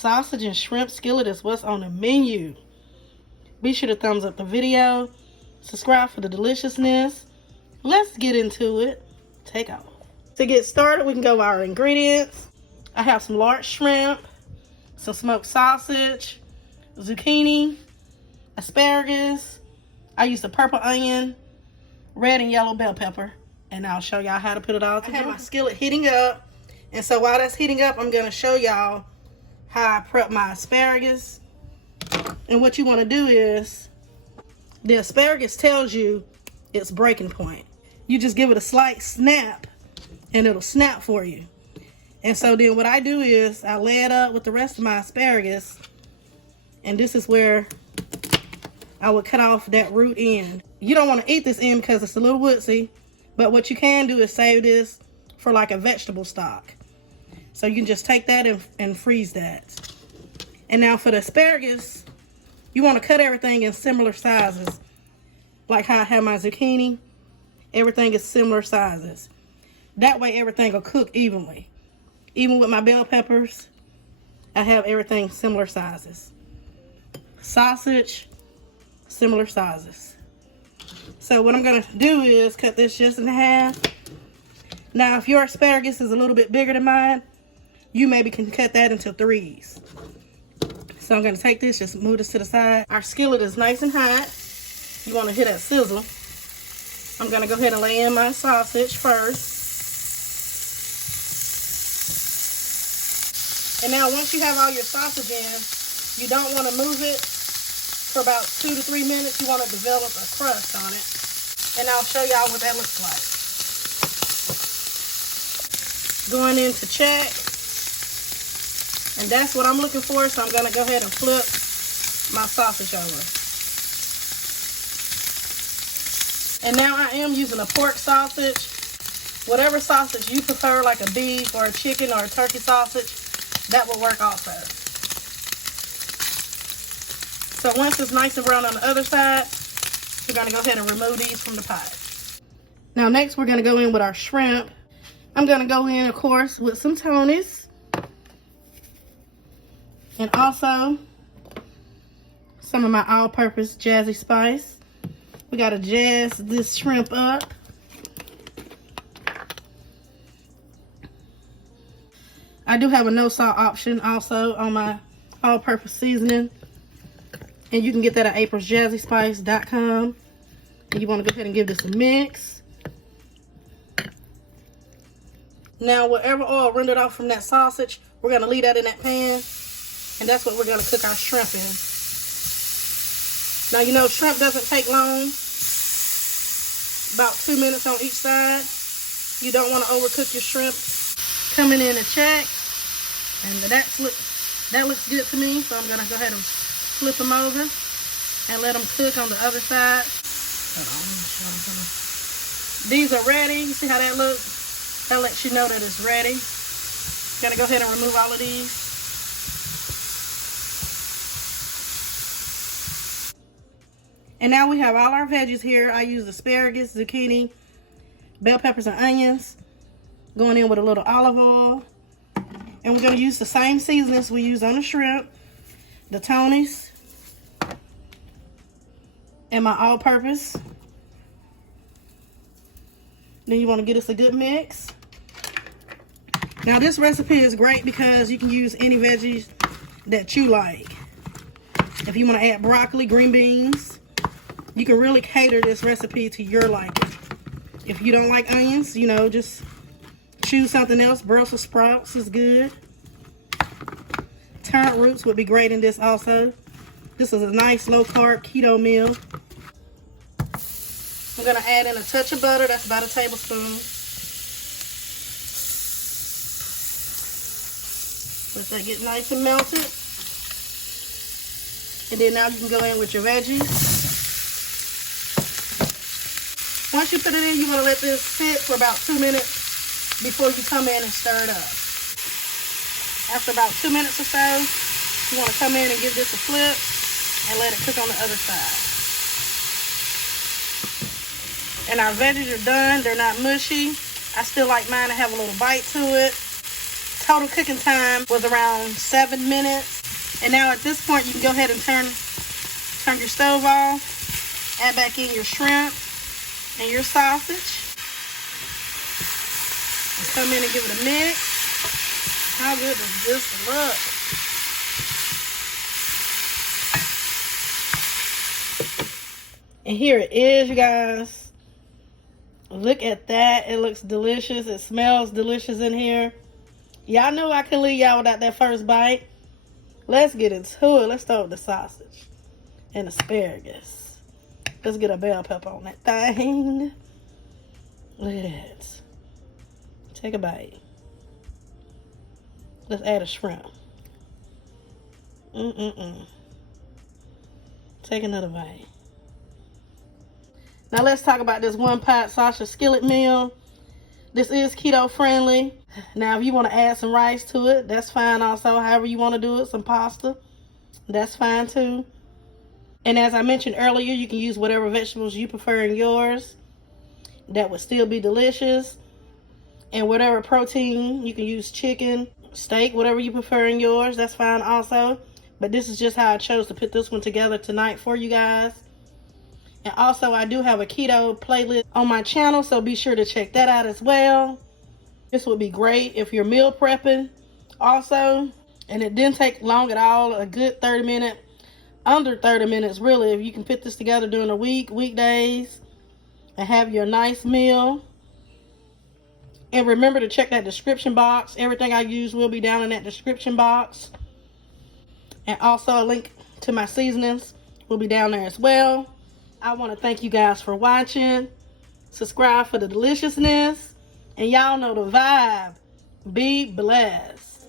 Sausage and shrimp skillet is what's on the menu. Be sure to thumbs up the video. Subscribe for the deliciousness. Let's get into it. Take off. To get started, we can go over our ingredients. I have some large shrimp, some smoked sausage, zucchini, asparagus. I used a purple onion, red and yellow bell pepper, and I'll show y'all how to put it all together. I have my skillet heating up, and so while that's heating up, I'm gonna show y'all how I prep my asparagus. And what you wanna do is, the asparagus tells you its breaking point. You just give it a slight snap, and it'll snap for you. And so then what I do is, I lay it up with the rest of my asparagus, and this is where I would cut off that root end. You don't want to eat this end because it's a little woodsy, but what you can do is save this for like a vegetable stock. So you can just take that and freeze that. And now for the asparagus, you want to cut everything in similar sizes. Like how I have my zucchini, everything is similar sizes. That way everything will cook evenly. Even with my bell peppers, I have everything similar sizes. Sausage, similar sizes. So what I'm gonna do is cut this just in half. Now if your asparagus is a little bit bigger than mine, you maybe can cut that into threes. So I'm gonna take this, just move this to the side. Our skillet is nice and hot. You wanna hear that sizzle. I'm gonna go ahead and lay in my sausage first. And now once you have all your sausage in, you don't wanna move it for about 2 to 3 minutes. You want to develop a crust on it, and I'll show y'all what that looks like. Going in to check, and that's what I'm looking for, so I'm going to go ahead and flip my sausage over. And now I am using a pork sausage. Whatever sausage you prefer, like a beef or a chicken or a turkey sausage, that will work also. So once it's nice and brown on the other side, we're going to go ahead and remove these from the pot. Now next we're going to go in with our shrimp. I'm going to go in, of course, with some Tony's. And also some of my all-purpose jazzy spice. We got to jazz this shrimp up. I do have a no salt option also on my all-purpose seasoning. And you can get that at aprilsjazzyspice.com. And you want to go ahead and give this a mix. Now, whatever oil rendered off from that sausage, we're going to leave that in that pan. And that's what we're going to cook our shrimp in. Now, you know, shrimp doesn't take long. About 2 minutes on each side. You don't want to overcook your shrimp. Coming in to check. And that looks good to me. So I'm going to go ahead and flip them over and let them cook on the other side. These are ready. You see how that looks? That lets you know that it's ready. Gotta go ahead and remove all of these. And now we have all our veggies here. I use asparagus, zucchini, bell peppers, and onions. Going in with a little olive oil. And we're gonna use the same seasonings we use on the shrimp. The Tony's. And my all-purpose. Then you want to get us a good mix. Now this recipe is great because you can use any veggies that you like. If you want to add broccoli, green beans, you can really cater this recipe to your liking. If you don't like onions, you know, just choose something else. Brussels sprouts is good. Turnip roots would be great in this also. This is a nice low-carb keto meal. I'm going to add in a touch of butter. That's about a tablespoon. Let that get nice and melted. And then now you can go in with your veggies. Once you put it in, you want to let this sit for about 2 minutes before you come in and stir it up. After about 2 minutes or so, you want to come in and give this a flip and let it cook on the other side. And our veggies are done. They're not mushy. I still like mine to have a little bite to it. total cooking time was around 7 minutes. And now at this point, you can go ahead and turn your stove off. Add back in your shrimp and your sausage. And come in and give it a mix. How good does this look? And here it is, you guys. Look at that. It looks delicious. It smells delicious in here. Y'all know I can leave y'all without that first bite. Let's get into it. Let's start with the sausage and asparagus. Let's get a bell pepper on that thing. Look at that. Take a bite. Let's add a shrimp. Take another bite. Now let's talk about this one pot sausage skillet meal. This is keto friendly. Now if you want to add some rice to it, that's fine also. However you want to do it, some pasta, that's fine too. And as I mentioned earlier, you can use whatever vegetables you prefer in yours. That would still be delicious. And whatever protein, you can use chicken, steak, whatever you prefer in yours, that's fine also. But this is just how I chose to put this one together tonight for you guys. And also, I do have a keto playlist on my channel, so be sure to check that out as well. This would be great if you're meal prepping also. And it didn't take long at all, a good 30 minutes, under 30 minutes really, if you can put this together during the week, weekdays, and have your nice meal. And remember to check that description box. Everything I use will be down in that description box. And also a link to my seasonings will be down there as well. I want to thank you guys for watching. Subscribe for the deliciousness. And y'all know the vibe. Be blessed.